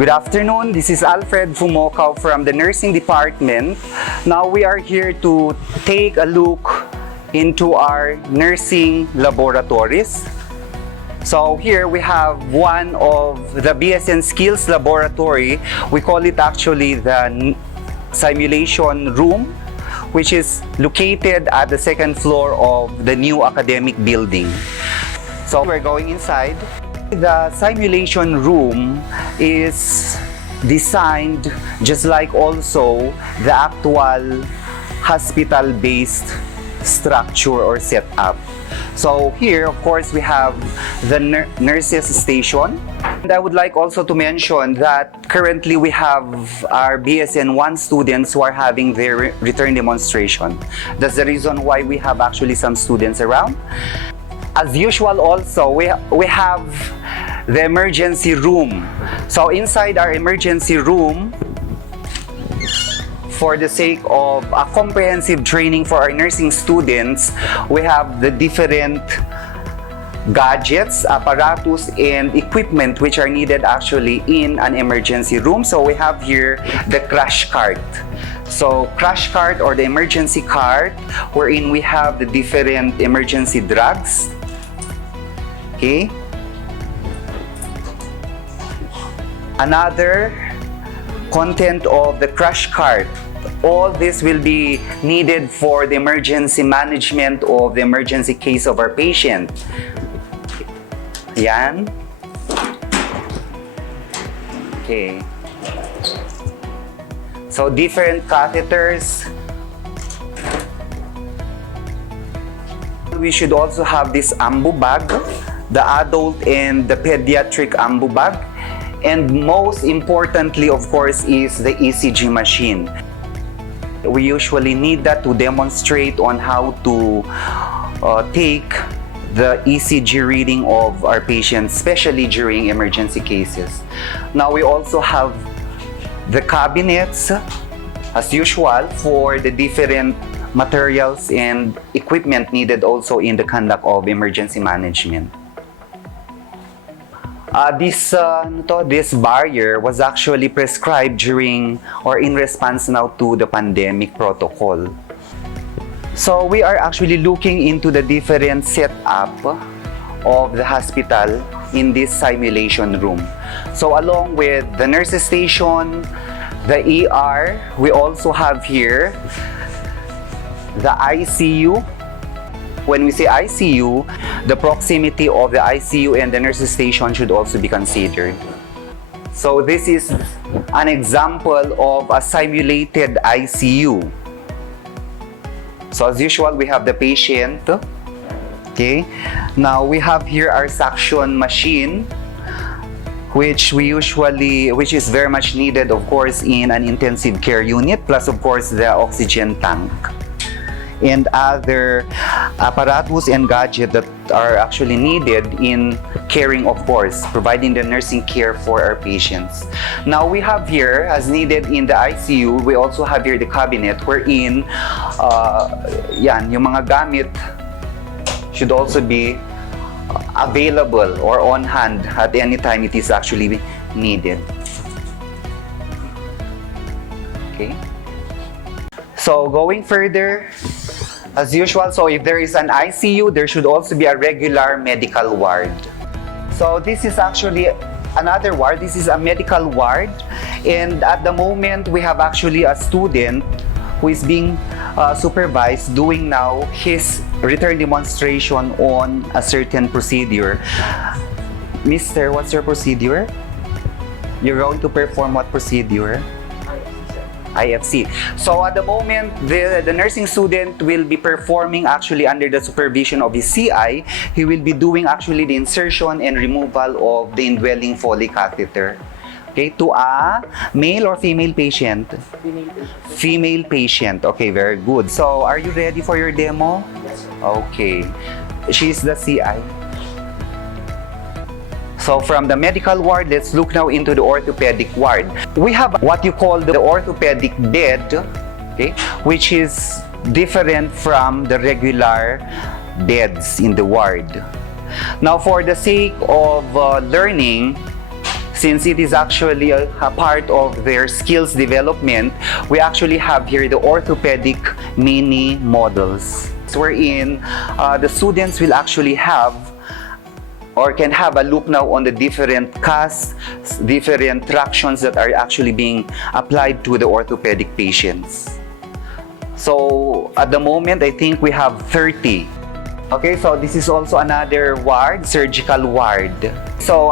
Good afternoon, this is Alfred Fumokaw from the nursing department. Now we are here to take a look into our nursing laboratories. So here we have one of the BSN Skills Laboratory. We call it actually the simulation room, which is located at the second floor of the new academic building. So we're going inside. The simulation room is designed just like also the actual hospital-based structure or setup. So here, of course, we have the nurses station. And I would like also to mention that currently we have our BSN 1 students who are having their return demonstration. That's the reason why we have actually some students around. As usual also, we have the emergency room. So inside our emergency room, for the sake of a comprehensive training for our nursing students, we have the different gadgets, apparatus, and equipment which are needed actually in an emergency room. So we have here the crash cart. So crash cart or the emergency cart, wherein we have the different emergency drugs. Okay. Another content of the crash cart. All this will be needed for the emergency management of the emergency case of our patient. Yan. Okay. So different catheters. We should also have this ambu bag, the adult and the pediatric ambu bag. And most importantly, of course, is the ECG machine. We usually need that to demonstrate on how to take the ECG reading of our patients, especially during emergency cases. Now we also have the cabinets, as usual, for the different materials and equipment needed also in the conduct of emergency management. This barrier was actually prescribed during or in response now to the pandemic protocol. So we are actually looking into the different setup of the hospital in this simulation room. So along with the nurses station, the ER, we also have here the ICU. When we say ICU, the proximity of the ICU and the nurses station should also be considered. So this is an example of a simulated ICU. So as usual, we have the patient. Okay. Now we have here our suction machine, which is very much needed, of course, in an intensive care unit, plus of course the oxygen tank and other apparatus and gadgets that are actually needed in caring, of course, providing the nursing care for our patients. Now we have here, as needed in the ICU, we also have here the cabinet wherein yung mga gamit should also be available or on hand at any time it is actually needed. Okay. So going further, as usual, so if there is an ICU, there should also be a regular medical ward. So this is actually another ward. This is a medical ward. And at the moment, we have actually a student who is being supervised doing now his return demonstration on a certain procedure. Mister, what's your procedure? You're going to perform what procedure? IFC. So at the moment, the nursing student will be performing actually under the supervision of his CI. He will be doing actually the insertion and removal of the indwelling Foley catheter. Okay, to a male or female patient? Female patient. Female patient. Okay, very good. So are you ready for your demo? Yes, sir. Okay. She's the CI. So from the medical ward, let's look now into the orthopedic ward. We have what you call the orthopedic bed, okay, which is different from the regular beds in the ward. Now, for the sake of learning, since it is actually a part of their skills development, we actually have here the orthopedic mini models, wherein the students will actually have or can have a look now on the different casts, different tractions that are actually being applied to the orthopedic patients. So at the moment, I think we have 30. Okay, so this is also another ward, surgical ward. So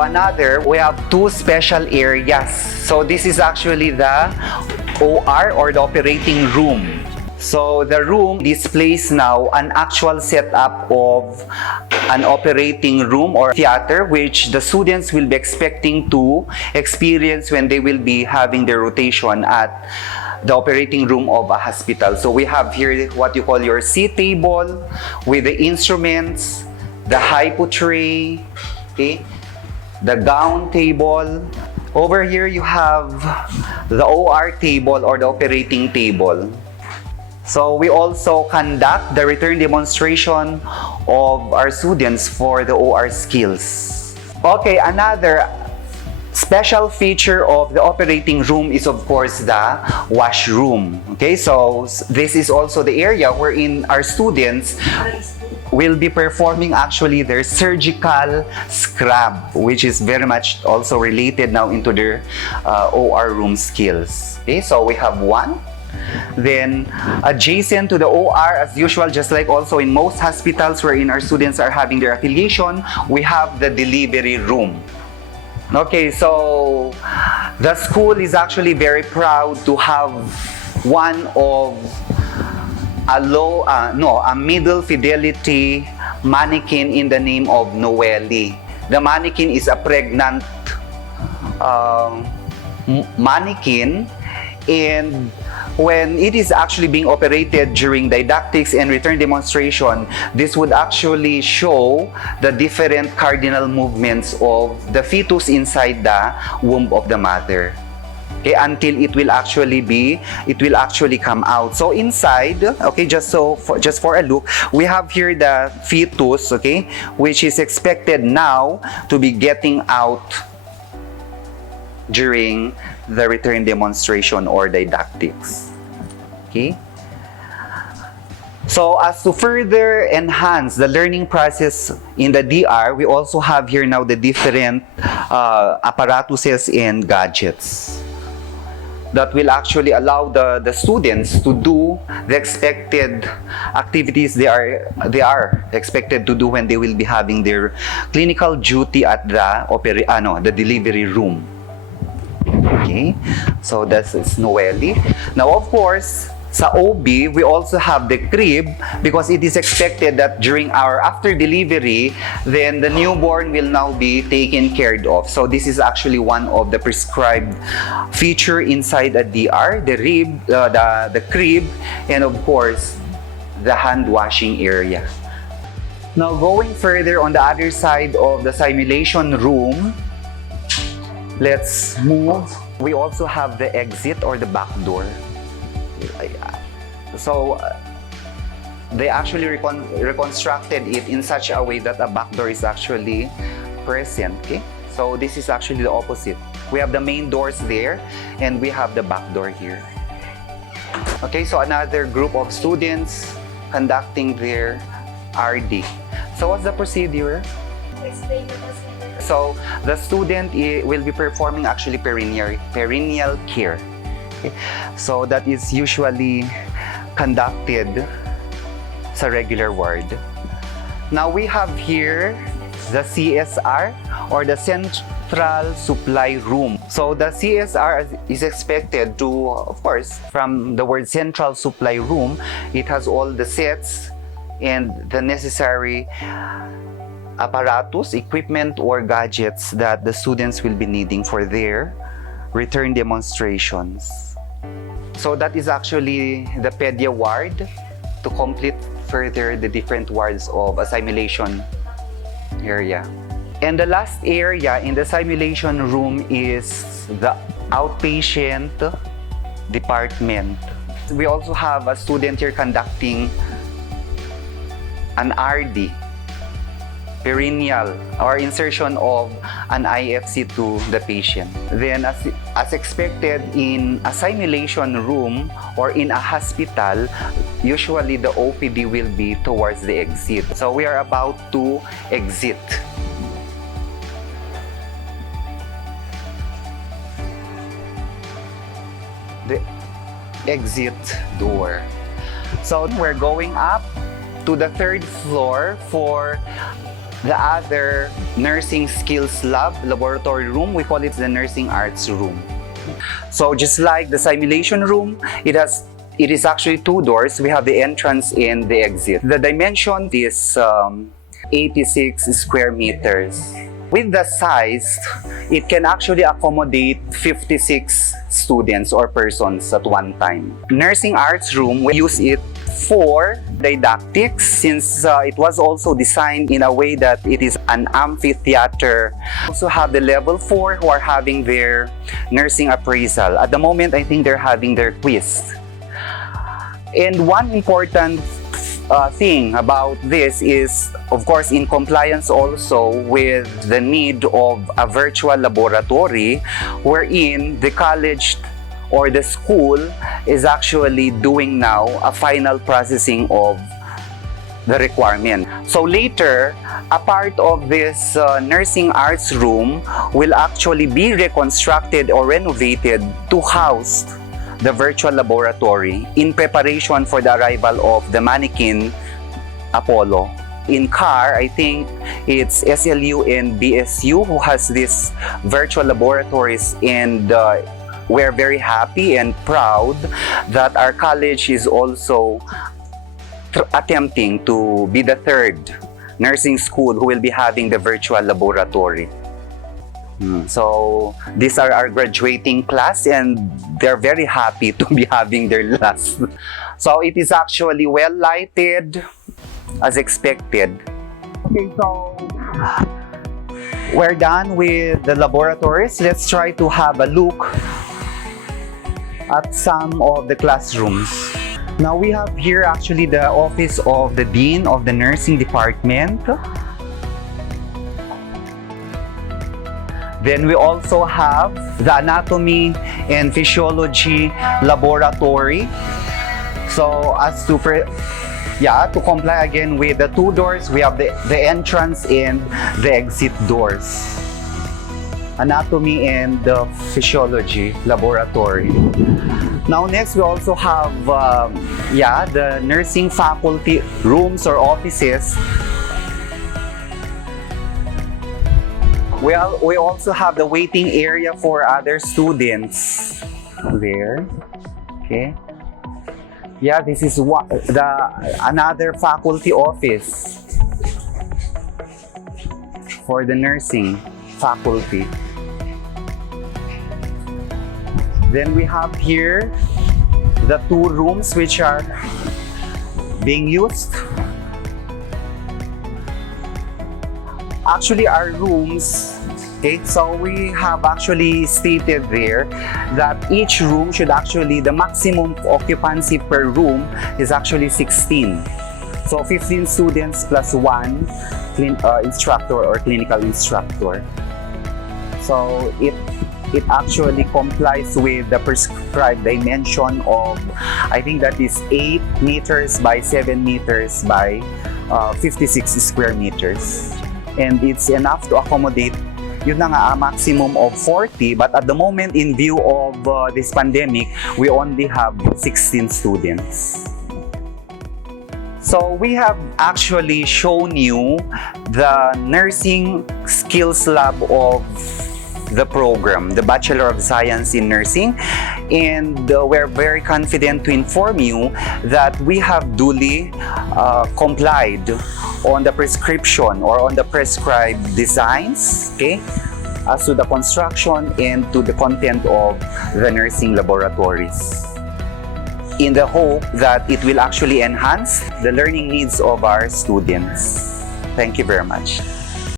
we have two special areas. So this is actually the OR or the operating room. So the room displays now an actual setup of an operating room or theater, which the students will be expecting to experience when they will be having their rotation at the operating room of a hospital. So we have here what you call your C table with the instruments, the hypo tray, okay, the gown table. Over here you have the OR table or the operating table. So we also conduct the return demonstration of our students for the OR skills. Okay, another special feature of the operating room is of course the washroom. Okay, so this is also the area wherein our students will be performing actually their surgical scrub, which is very much also related now into their OR room skills. Okay, so we have one. Then adjacent to the OR, as usual, just like also in most hospitals wherein our students are having their affiliation, we have the delivery room. Okay, so the school is actually very proud to have one of a middle fidelity mannequin in the name of Noelle. The mannequin is a pregnant mannequin, and when it is actually being operated during didactics and return demonstration, this would actually show the different cardinal movements of the fetus inside the womb of the mother. Okay, until it will actually come out. So inside, okay, just for a look, we have here the fetus, okay, which is expected now to be getting out during the return demonstration or didactics. Okay? So as to further enhance the learning process in the DR, we also have here now the different apparatuses and gadgets that will actually allow the students to do the expected activities they are expected to do when they will be having their clinical duty at the delivery room. Okay, so that's Noelle. Now, of course, sa OB, we also have the crib because it is expected that during our after delivery, then the newborn will now be taken care of. So this is actually one of the prescribed feature inside a DR, the crib, and of course, the hand washing area. Now, going further on the other side of the simulation room, let's move. We also have the exit or the back door. So they actually reconstructed it in such a way that a back door is actually present. Okay, so this is actually the opposite. We have the main doors there, and we have the back door here. Okay, so another group of students conducting their RD. So what's the procedure? Explain the procedure. So the student will be performing actually perineal care. Okay? So that is usually conducted sa regular ward. Now we have here the CSR or the Central Supply Room. So the CSR is expected to, of course, from the word Central Supply Room, it has all the sets and the necessary apparatus, equipment, or gadgets that the students will be needing for their return demonstrations. So that is actually the pedia ward to complete further the different wards of a simulation area. And the last area in the simulation room is the outpatient department. We also have a student here conducting an RD. perineal or insertion of an IFC to the patient. Then as expected in a simulation room or in a hospital, usually the OPD will be towards the exit. So we are about to exit. The exit door. So we're going up to the third floor for the other nursing skills lab, laboratory room. We call it the nursing arts room. So just like the simulation room, it is actually two doors. We have the entrance and the exit. The dimension is 86 square meters. With the size, it can actually accommodate 56 students or persons at one time. Nursing arts room, we use it for didactics since it was also designed in a way that it is an amphitheater. We also have the level 4 who are having their nursing appraisal. At the moment, I think they're having their quiz. And one important thing about this is, of course, in compliance also with the need of a virtual laboratory wherein the college or the school is actually doing now a final processing of the requirement. So later, a part of this nursing arts room will actually be reconstructed or renovated to house the virtual laboratory in preparation for the arrival of the mannequin Apollo. In CAR, I think it's SLU and BSU who has these virtual laboratories, and we're very happy and proud that our college is also attempting to be the third nursing school who will be having the virtual laboratory. So these are our graduating class and they're very happy to be having their last. So it is actually well lighted as expected. Okay, so we're done with the laboratories. Let's try to have a look at some of the classrooms. Now we have here actually the office of the Dean of the Nursing Department. Then we also have the Anatomy and Physiology Laboratory. So as to comply again with the two doors, we have the entrance and the exit doors. Anatomy and the Physiology Laboratory. Now next we also have the nursing faculty rooms or offices. Well, we also have the waiting area for other students there. Okay. Yeah, this is another faculty office for the nursing faculty. Then we have here the two rooms which are being used. Actually, our rooms, okay, so we have actually stated there that each room should actually, the maximum occupancy per room is actually 16. So 15 students plus one instructor or clinical instructor. So it actually complies with the prescribed dimension of, I think that is 8 meters by 7 meters by 56 square meters. And it's enough to accommodate yun na nga, a maximum of 40, but at the moment, in view of this pandemic, we only have 16 students. So we have actually shown you the nursing skills lab of the program, the Bachelor of Science in Nursing, and we're very confident to inform you that we have duly complied on the prescription or on the prescribed designs, okay, as to the construction and to the content of the nursing laboratories, in the hope that it will actually enhance the learning needs of our students. Thank you very much.